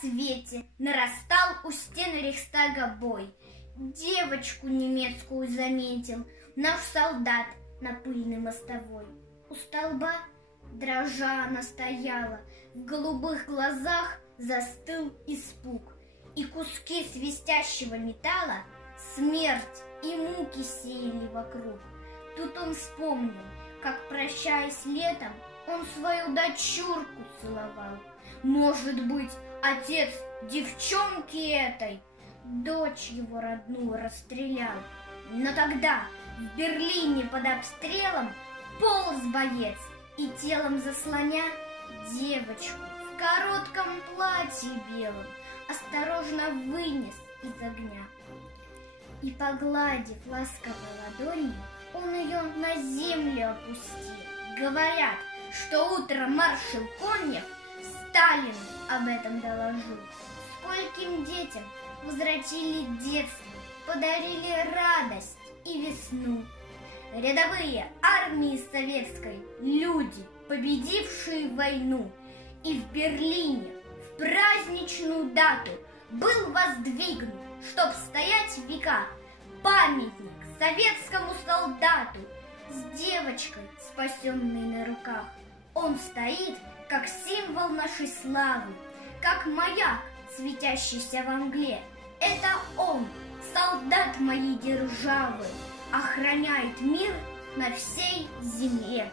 рассвете нарастал у стен Рейхстага бой. Девочку немецкую заметил наш солдат на пыльной мостовой. У столба дрожа она стояла, в голубых глазах застыл испуг, и куски свистящего металла смерть и муки сеяли вокруг. Тут он вспомнил, как, прощаясь летом, он свою дочурку целовал. Может быть, отец девчонки этой дочь его родную расстрелял. Но тогда в Берлине под обстрелом полз боец и телом заслоня девочку в коротком платье белом осторожно вынес из огня. И, погладив ласковой ладонью, он ее на землю опустил. Говорят, что утром маршал Конев Сталину об этом доложил. Скольким детям возвратили детство, подарили радость и весну. Рядовые армии советской люди, победившие войну. И в Берлине в праздничную дату был воздвигнут, чтоб стоять в века, памятник советскому солдату с девочкой, спасенной на руках. Он стоит, как символ нашей славы, как маяк, светящийся во мгле. Это он, солдат моей державы, охраняет мир на всей земле.